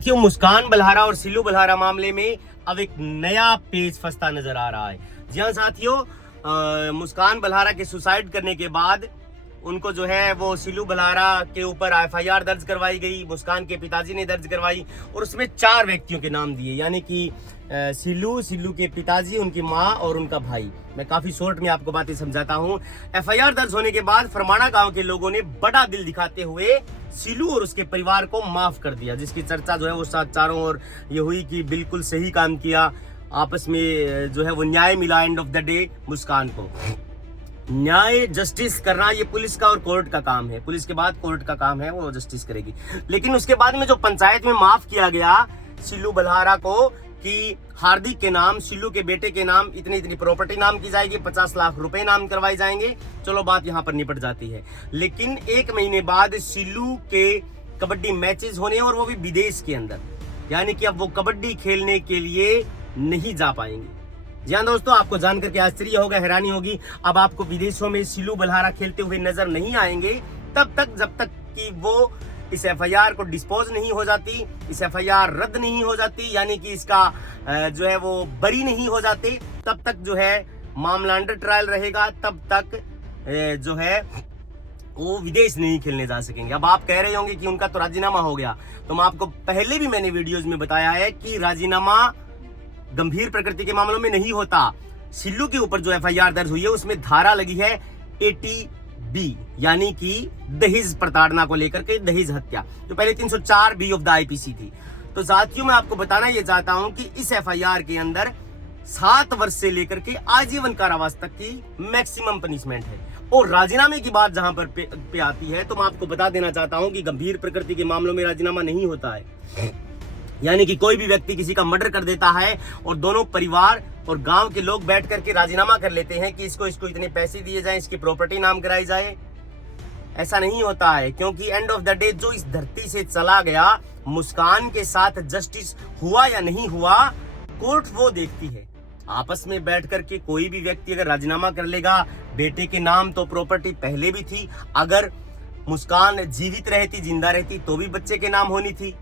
क्यों मुस्कान बलहारा और सिल्लू बलहारा मामले में अब एक नया पेज फंसता नजर आ रहा है। जी हाँ साथियों, मुस्कान बलहारा के सुसाइड करने के बाद उनको जो है वो सिल्लू बलहारा के ऊपर एफआईआर दर्ज करवाई गई। मुस्कान के पिताजी ने दर्ज करवाई और उसमें 4 व्यक्तियों के नाम दिए, यानी कि सिल्लू के पिताजी, उनकी माँ और उनका भाई। मैं काफी शॉर्ट में आपको बातें समझाता हूँ। एफआईआर दर्ज होने के बाद फरमाना गांव के लोगों ने बड़ा दिल दिखाते हुए सिल्लू और उसके परिवार को माफ कर दिया, जिसकी चर्चा जो है वो चारों ओर ये हुई कि बिल्कुल सही काम किया, आपस में जो है वो न्याय मिला। एंड ऑफ द डे मुस्कान को न्याय जस्टिस करना ये पुलिस का और कोर्ट का काम है। पुलिस के बाद कोर्ट का काम है, वो जस्टिस करेगी। लेकिन उसके बाद में जो पंचायत में माफ किया गया सिल्लू बलहारा को कि हार्दिक के नाम, सिल्लू के बेटे के नाम इतनी प्रॉपर्टी नाम की जाएगी, 50 लाख रुपए नाम करवाए जाएंगे। चलो बात यहाँ पर निपट जाती है। लेकिन 1 महीने बाद सिल्लू के कबड्डी मैचेस होने, और वो भी विदेश के अंदर, यानी कि अब वो कबड्डी खेलने के लिए नहीं जा पाएंगे। जी हाँ दोस्तों, आपको जानकर के आश्चर्य होगा, हैरानी होगी। अब आपको विदेशों में सिल्लू बलहारा खेलते हुए नजर नहीं आएंगे तब तक, जब तक कि वो इस एफआईआर को डिस्पोज नहीं हो जाती, इस एफआईआर रद्द नहीं हो जाती, यानी कि इसका जो है वो बरी नहीं हो जाते, तब तक जो है मामला अंडर ट्रायल रहेगा। तब तक जो है वो विदेश नहीं खेलने जा सकेंगे। अब आप कह रहे होंगे कि उनका तो राजीनामा हो गया, तो मैं आपको पहले भी मैंने वीडियोज में बताया है कि राजीनामा गंभीर प्रकृति के मामलों में नहीं होता। सिल्लू के ऊपर जो एफआईआर दर्ज हुई है उसमें धारा लगी है 80B, यानी कि दहेज प्रताड़ना को लेकर के, दहेज हत्या, जो पहले 304B ऑफ द आईपीसी थी। तो साथियों, मैं आपको बताना ये चाहता हूं कि इस एफआईआर के अंदर 7 वर्ष से लेकर के आजीवन कारावास तक की मैक्सिमम पनिशमेंट है। और राजीनामे की बात जहां पर पे आती है, तो मैं आपको बता देना चाहता हूं कि गंभीर प्रकृति के मामलों में राजीनामा नहीं होता है। यानी कि कोई भी व्यक्ति किसी का मर्डर कर देता है और दोनों परिवार और गांव के लोग बैठ करके राजीनामा कर लेते हैं कि इसको इतने पैसे दिए जाएं, इसकी प्रॉपर्टी नाम कराई जाए। ऐसा नहीं होता है, क्योंकि एंड ऑफ द डे जो इस धरती से चला गया, मुस्कान के साथ जस्टिस हुआ या नहीं हुआ, कोर्ट वो देखती है। आपस में बैठ करके कोई भी व्यक्ति अगर राजीनामा कर लेगा, बेटे के नाम तो प्रॉपर्टी पहले भी थी, अगर मुस्कान जीवित रहती, जिंदा रहती, तो भी बच्चे के नाम होनी थी।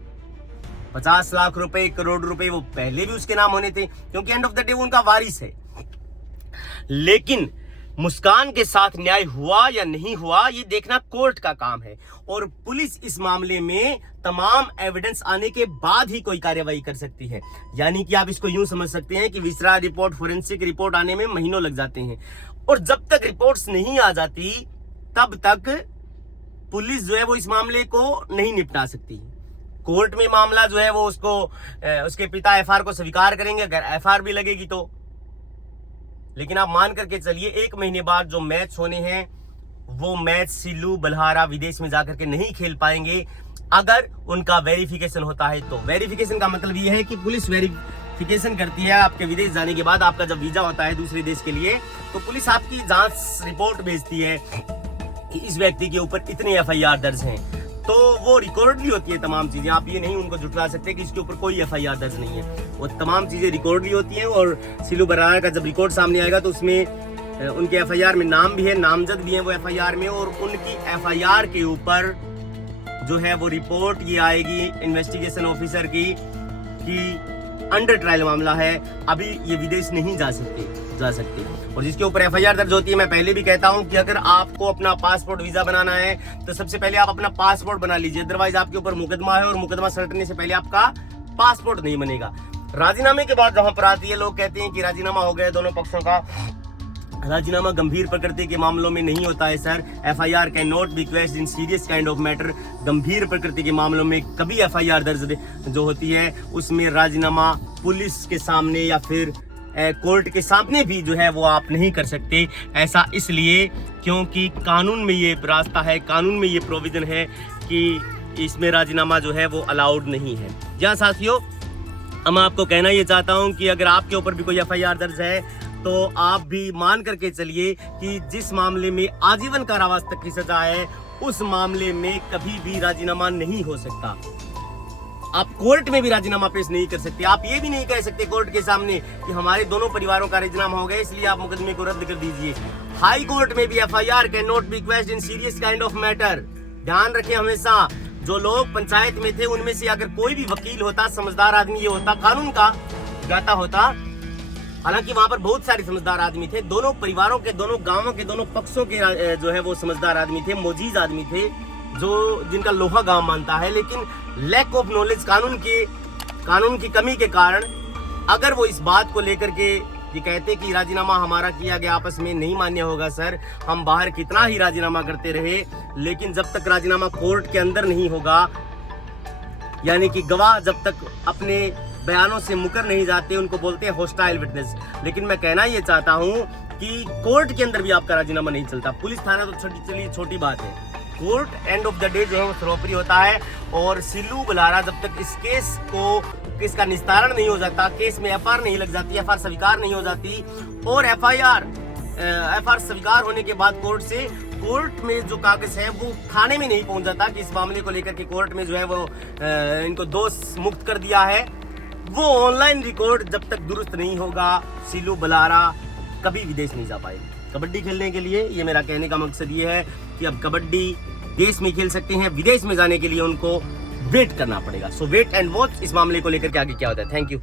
50 लाख रुपए, 1 करोड़ रुपए वो पहले भी उसके नाम होने थे, क्योंकि एंड ऑफ द डे वो उनका वारिस है। लेकिन मुस्कान के साथ न्याय हुआ या नहीं हुआ, ये देखना कोर्ट का काम है। और पुलिस इस मामले में तमाम एविडेंस आने के बाद ही कोई कार्यवाही कर सकती है। यानी कि आप इसको यूं समझ सकते हैं कि विसरा रिपोर्ट, फोरेंसिक रिपोर्ट आने में महीनों लग जाते हैं, और जब तक रिपोर्ट्स नहीं आ जाती तब तक पुलिस जो है वो इस मामले को नहीं निपटा सकती। कोर्ट में मामला जो है वो उसके पिता एफआईआर को स्वीकार करेंगे, अगर एफआईआर भी लगेगी तो। लेकिन आप मान करके चलिए 1 महीने बाद जो मैच होने हैं, वो मैच सिल्लू बलहारा विदेश में जाकर के नहीं खेल पाएंगे। अगर उनका वेरिफिकेशन होता है तो वेरिफिकेशन का मतलब ये है कि पुलिस वेरिफिकेशन करती है आपके विदेश जाने के बाद। आपका जब वीजा होता है दूसरे देश के लिए, तो पुलिस आपकी जांच रिपोर्ट भेजती है कि इस व्यक्ति के ऊपर इतने एफआईआर दर्ज हैं, तो वो रिकॉर्ड भी होती है तमाम चीजें। आप ये नहीं उनको झुठला सकते कि इसके ऊपर कोई एफआईआर दर्ज नहीं है, वो तमाम चीजें रिकॉर्ड भी होती हैं। और सिल्लू बलहारा का जब रिकॉर्ड सामने आएगा तो उसमें उनके एफआईआर में नाम भी है, नामजद भी है वो एफआईआर में, और उनकी एफआईआर के ऊपर जो है वो रिपोर्ट ये आएगी इन्वेस्टिगेशन ऑफिसर की कि अंडर ट्रायल मामला है, अभी ये विदेश नहीं जा सकते। और जिसके ऊपर एफआईआर दर्ज होती है, मैं पहले भी कहता हूं कि अगर आपको अपना पासपोर्ट वीजा बनाना है तो सबसे पहले आप अपना पासपोर्ट बना लीजिए, अदरवाइज आपके ऊपर मुकदमा है और मुकदमा सलटने से पहले आपका पासपोर्ट नहीं बनेगा। राजीनामे के बाद जहां पर आती है, लोग कहते हैं कि राजीनामा हो गया दोनों पक्षों का। राजीनामा गंभीर प्रकृति के मामलों में नहीं होता है sir. FIR can not be quashed in serious kind of matter. गंभीर प्रकृति के मामलों में कभी एफआईआर दर्ज जो होती है उसमें राजीनामा पुलिस के सामने या फिर कोर्ट के सामने भी जो है वो आप नहीं कर सकते। ऐसा इसलिए क्योंकि कानून में ये रास्ता है, कानून में ये प्रोविजन है कि इसमें राजीनामा जो है वो अलाउड नहीं है। जहाँ साथियों, मैं आपको कहना ये चाहता हूँ कि अगर आपके ऊपर भी कोई एफआईआर दर्ज है तो आप भी मान करके चलिए कि जिस मामले में आजीवन कारावास तक की सजा है, उस मामले में कभी भी राजीनामा नहीं हो सकता। आप कोर्ट में भी राजीनामा पेश नहीं कर सकते। आप ये भी नहीं कह सकते कोर्ट के सामने कि हमारे दोनों परिवारों का राजीनामा हो गया इसलिए आप मुकदमे को रद्द कर दीजिए। हाई कोर्ट में भी FIR can not be quashed in serious kind of matter. ध्यान रखें हमेशा, जो लोग पंचायत में थे उनमें से अगर कोई भी वकील होता, समझदार आदमी ये होता, कानून का गाता होता, हालांकि वहां पर बहुत सारे समझदार आदमी थे, दोनों परिवारों के, दोनों गांवों के, दोनों पक्षों के जो है वो समझदार आदमी थे, मोजीज आदमी थे, जो जिनका लोहा गांव मानता है। लेकिन लैक ऑफ नॉलेज, कानून की कमी के कारण अगर वो इस बात को लेकर के ये कहते कि राजीनामा हमारा किया गया आपस में नहीं मान्य होगा सर, हम बाहर कितना ही राजीनामा करते रहे, लेकिन जब तक राजीनामा कोर्ट के अंदर नहीं होगा, यानी कि गवाह जब तक अपने बयानों से मुकर नहीं जाते, उनको बोलते हैं हॉस्टाइल विटनेस। लेकिन मैं कहना ये चाहता हूं कि कोर्ट के अंदर भी आपका राजीनामा नहीं चलता। पुलिस थाना तो चलिए छोटी बात है, court end of the day जो है वो सर्वोपरि होता है। और सिल्लू बलहारा जब तक इस केस का निस्तारण नहीं हो जाता, केस में एफआईआर नहीं लग जाती, एफआईआर स्वीकार नहीं हो जाती, और एफआईआर स्वीकार होने के बाद कोर्ट में जो कागज है वो थाने में नहीं पहुंच जाता कि इस मामले को लेकर के कोर्ट में जो है वो इनको दोष मुक्त कर दिया है, वो ऑनलाइन रिकॉर्ड जब तक दुरुस्त नहीं होगा, सिल्लू बलहारा कभी विदेश नहीं जा पाएगी। कबड्डी खेलने के लिए ये मेरा कहने का मकसद ये है कि अब कबड्डी देश में खेल सकते हैं, विदेश में जाने के लिए उनको वेट करना पड़ेगा। सो वेट एंड वॉच इस मामले को लेकर के आगे क्या होता है। Thank you.